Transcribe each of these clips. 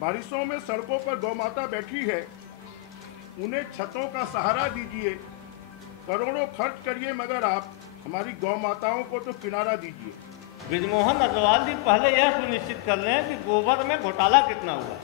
बारिशों में सड़कों पर गौ माता बैठी है, उन्हें छतों का सहारा दीजिए। करोड़ों खर्च करिए मगर आप हमारी गौ माताओं को तो किनारा दीजिए। बृजमोहन अग्रवाल जी पहले यह सुनिश्चित कर लें कि गोबर में घोटाला कितना हुआ।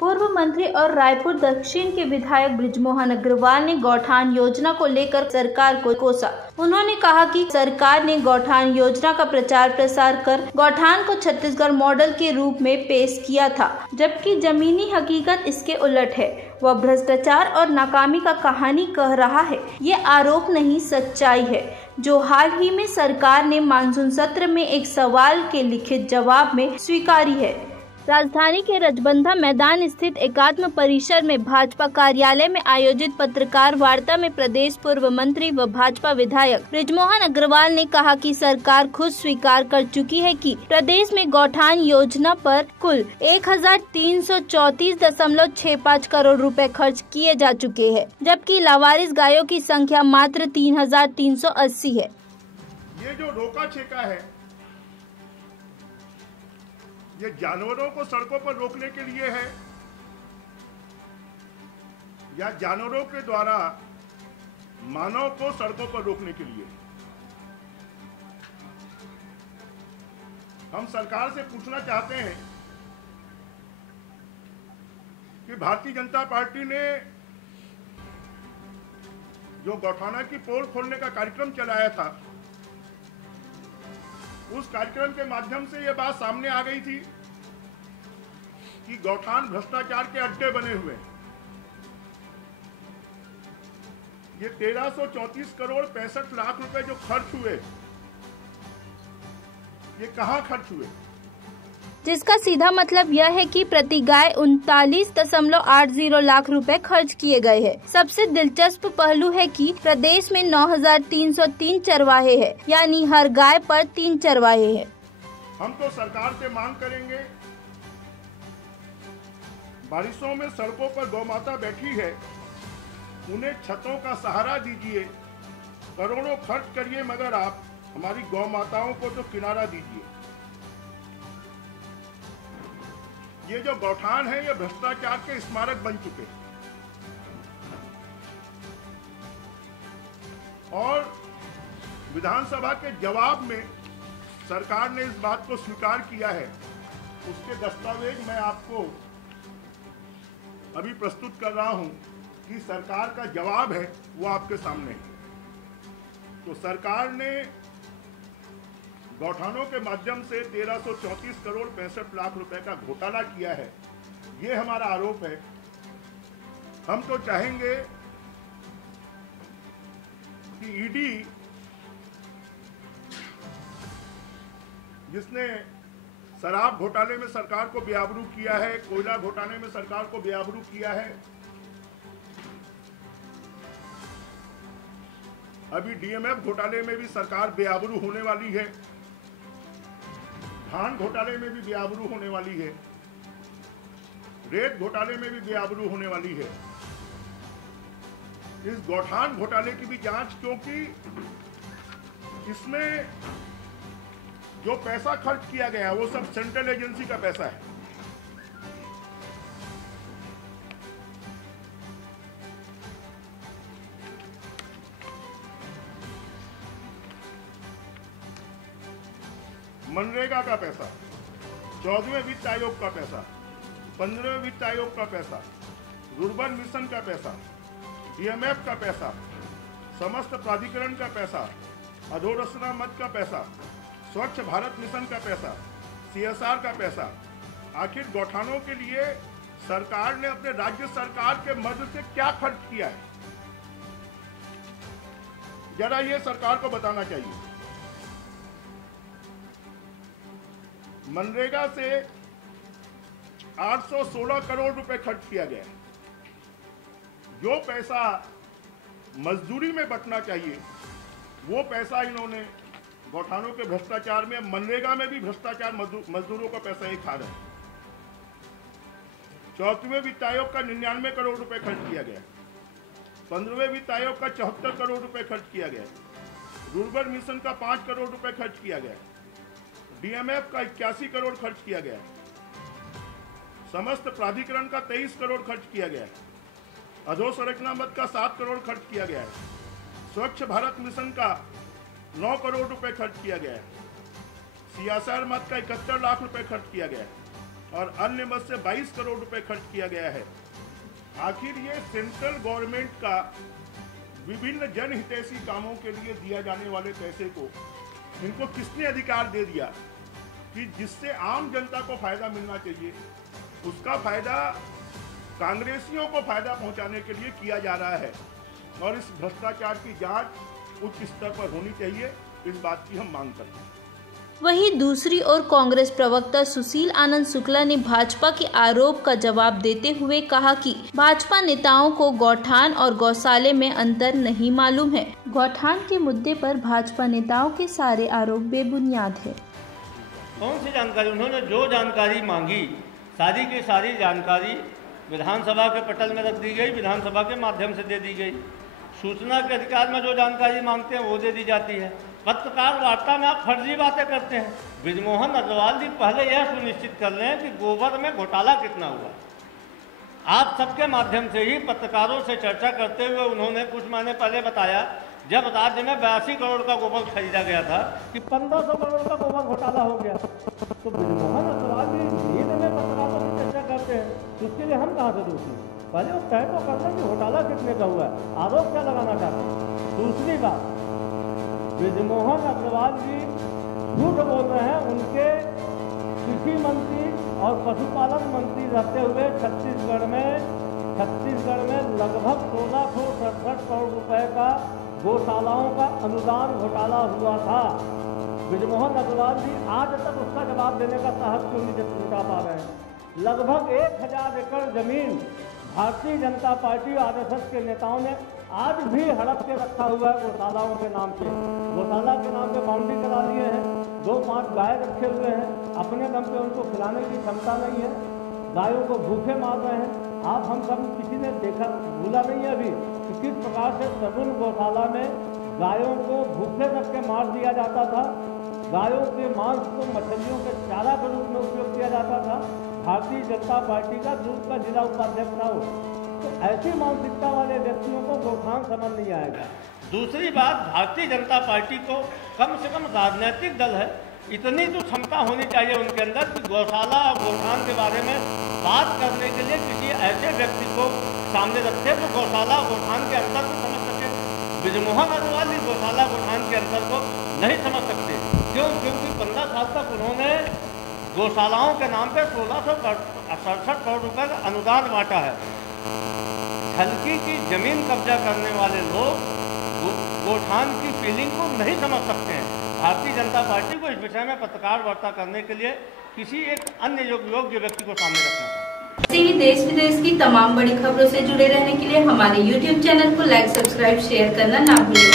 पूर्व मंत्री और रायपुर दक्षिण के विधायक बृजमोहन अग्रवाल ने गौठान योजना को लेकर सरकार को कोसा। उन्होंने कहा कि सरकार ने गौठान योजना का प्रचार प्रसार कर गौठान को छत्तीसगढ़ मॉडल के रूप में पेश किया था, जबकि जमीनी हकीकत इसके उलट है। वह भ्रष्टाचार और नाकामी का कहानी कह रहा है। ये आरोप नहीं, सच्चाई है, जो हाल ही में सरकार ने मानसून सत्र में एक सवाल के लिखित जवाब में स्वीकारी है। राजधानी के रजबंधा मैदान स्थित एकात्म परिसर में भाजपा कार्यालय में आयोजित पत्रकार वार्ता में प्रदेश पूर्व मंत्री व भाजपा विधायक बृजमोहन अग्रवाल ने कहा कि सरकार खुद स्वीकार कर चुकी है कि प्रदेश में गौठान योजना पर कुल 1334.65 करोड़ रुपए खर्च किए जा चुके हैं, जबकि लावारिस गायों की संख्या मात्र 3380 है। ये जो रोका छेका है, ये जानवरों को सड़कों पर रोकने के लिए है या जानवरों के द्वारा मानव को सड़कों पर रोकने के लिए? हम सरकार से पूछना चाहते हैं कि भारतीय जनता पार्टी ने जो गौठाना की पोल खोलने का कार्यक्रम चलाया था, उस कार्यक्रम के माध्यम से यह बात सामने आ गई थी कि गौठान भ्रष्टाचार के अड्डे बने हुए हैं। ये 1334 करोड़ 65 लाख रुपए जो खर्च हुए, ये कहां खर्च हुए? जिसका सीधा मतलब यह है कि प्रति गाय 39.80 लाख रुपए खर्च किए गए हैं। सबसे दिलचस्प पहलू है कि प्रदेश में 9303 चरवाहे हैं, यानी हर गाय पर 3 चरवाहे हैं। हम तो सरकार से मांग करेंगे, बारिशों में सड़कों पर गौ माता बैठी है, उन्हें छतों का सहारा दीजिए। करोड़ों खर्च करिए मगर आप हमारी गौ माताओं को तो किनारा दीजिए। ये जो गौठान है, ये भ्रष्टाचार के स्मारक बन चुके हैं और विधानसभा के जवाब में सरकार ने इस बात को स्वीकार किया है। उसके दस्तावेज मैं आपको अभी प्रस्तुत कर रहा हूं कि सरकार का जवाब है वो आपके सामने है। तो सरकार ने गौठानों के माध्यम से 1334 करोड़ 65 लाख रुपए का घोटाला किया है, ये हमारा आरोप है। हम तो चाहेंगे कि ईडी, जिसने शराब घोटाले में सरकार को बेआबरू किया है, कोयला घोटाले में सरकार को बेआबरू किया है, अभी डीएमएफ घोटाले में भी सरकार बेआबरू होने वाली है, धान घोटाले में भी बेआबरू होने वाली है, रेत घोटाले में भी बेआबरू होने वाली है। इस गौठान घोटाले की भी जांच, क्योंकि इसमें जो पैसा खर्च किया गया वो सब सेंट्रल एजेंसी का पैसा है। मनरेगा का पैसा, 14वें वित्त आयोग का पैसा, 15वें वित्त आयोग का पैसा, रुर्बन मिशन का पैसा, डीएमएफ का पैसा, समस्त प्राधिकरण का पैसा, अधोरचना मद का पैसा, स्वच्छ भारत मिशन का पैसा, सीएसआर का पैसा। आखिर गौठानों के लिए सरकार ने अपने राज्य सरकार के मद से क्या खर्च किया है, जरा ये सरकार को बताना चाहिए। मनरेगा से 816 करोड़ रुपए खर्च किया गया है। जो पैसा मजदूरी में बंटना चाहिए वो पैसा इन्होंने गौठानों के भ्रष्टाचार में, मनरेगा में भी भ्रष्टाचार, मजदूरों का पैसा ही खा रहे हैं। 4वें वित्त आयोग का 99 करोड़ रुपए खर्च किया गया, 15वें वित्त आयोग का 74 करोड़ रुपए खर्च किया गया, रुर्बन मिशन का 5 करोड़ रुपए खर्च किया गया, डीएमएफ का 81 करोड़ खर्च किया गया। समस्त प्राधिकरण का 23 करोड़ खर्च किया गया है। अधोसंरचना मद का 7 करोड़ खर्च किया गया है। स्वच्छ भारत मिशन का 9 करोड़ रुपए खर्च किया गया है। CSR मद का 71 लाख रुपए खर्च किया गया है और अन्य मद से 22 करोड़ रुपए खर्च किया गया है। आखिर ये सेंट्रल गवर्नमेंट का विभिन्न जनहितैषी कामों के लिए दिया जाने वाले पैसे को इनको किसने अधिकार दे दिया कि जिससे आम जनता को फायदा मिलना चाहिए, उसका फायदा कांग्रेसियों को फायदा पहुंचाने के लिए किया जा रहा है। और इस भ्रष्टाचार की जांच उच्च स्तर पर होनी चाहिए, इस बात की हम मांग करते हैं। वहीं दूसरी ओर कांग्रेस प्रवक्ता सुशील आनंद शुक्ला ने भाजपा के आरोप का जवाब देते हुए कहा कि भाजपा नेताओं को गौठान और गौशाले में अंतर नहीं मालूम है। गौठान के मुद्दे पर भाजपा नेताओं के सारे आरोप बेबुनियाद है। कौन सी जानकारी? उन्होंने जो जानकारी मांगी सारी की सारी जानकारी विधानसभा के पटल में रख दी गई, विधानसभा के माध्यम से दे दी गई। सूचना के अधिकार में जो जानकारी मांगते हैं वो दे दी जाती है। पत्रकार वार्ता में आप फर्जी बातें करते हैं। बृजमोहन अग्रवाल जी पहले यह सुनिश्चित कर लें कि गोबर में घोटाला कितना हुआ। आप सबके माध्यम से ही पत्रकारों से चर्चा करते हुए उन्होंने कुछ महीने पहले बताया, जब राज्य में 82 करोड़ का गोबर खरीदा गया था कि 1500 करोड़ का गोबर घोटाला हो गया। तो बृजमोहन अग्रवाल जी नींद में पत्रकारों से चर्चा करते हैं, उसके लिए हम कहाँ से दोषी? पहले वो तय तो करते हैं कि घोटाला कितने का हुआ है, आरोप क्या लगाना चाहते हैं। दूसरी बात, बृजमोहन अग्रवाल जी झूठ बोल रहे हैं। उनके कृषि मंत्री और पशुपालन मंत्री रहते हुए छत्तीसगढ़ में लगभग 1667 करोड़ रुपए का गौशालाओं का अनुदान घोटाला हुआ था। बृजमोहन अग्रवाल जी आज तक उसका जवाब देने का साहस क्यों नहीं जुटा पा रहे हैं? लगभग 1000 एकड़ जमीन भारतीय जनता पार्टी और RSS के नेताओं ने आज भी हड़प के रखा हुआ है गौशालाओं के नाम पे। गौशाला के नाम पे बाउंड्री करा लिए हैं, 2-5 गाय रखे हुए हैं, अपने दम पे उनको खिलाने की क्षमता नहीं है, गायों को भूखे मार रहे हैं। आप हम सब किसी ने देखा भूला नहीं है अभी कि किस प्रकार से सगुन गौशाला में गायों को भूखे रख के मार दिया जाता था। गायों के मांस को मछलियों के चारा के रूप में उपयोग किया जाता था। भारतीय जनता पार्टी का दूध का जिला उपाध्यक्ष था वो। तो ऐसी मानसिकता वाले व्यक्तियों को गौठान समझ नहीं आएगा। दूसरी बात, भारतीय जनता पार्टी को कम से कम राजनीतिक दल है, इतनी तो क्षमता होनी चाहिए उनके अंदर कि गौशाला और गौठान के बारे में बात करने के लिए किसी ऐसे व्यक्ति को सामने रखते तो गौशाला गौठान के अंतर को समझ सके। बृजमोहन अग्रवाल जी गौशाला गौठान के अंतर को नहीं समझ सकते। क्यों? क्योंकि 15 साल तक उन्होंने गौशालाओं के नाम पे 1667 करोड़ रुपए का अनुदान बांटा है। हल्की की जमीन कब्जा करने वाले लोग गौठान की फीलिंग को नहीं समझ सकते हैं। भारतीय जनता पार्टी को इस विषय में पत्रकार वार्ता करने के लिए किसी एक अन्य योग्य व्यक्ति को सामने रखना चाहिए। ऐसे ही देश विदेश की तमाम बड़ी खबरों से जुड़े रहने के लिए हमारे YouTube चैनल को लाइक, सब्सक्राइब, शेयर करना ना भूलें।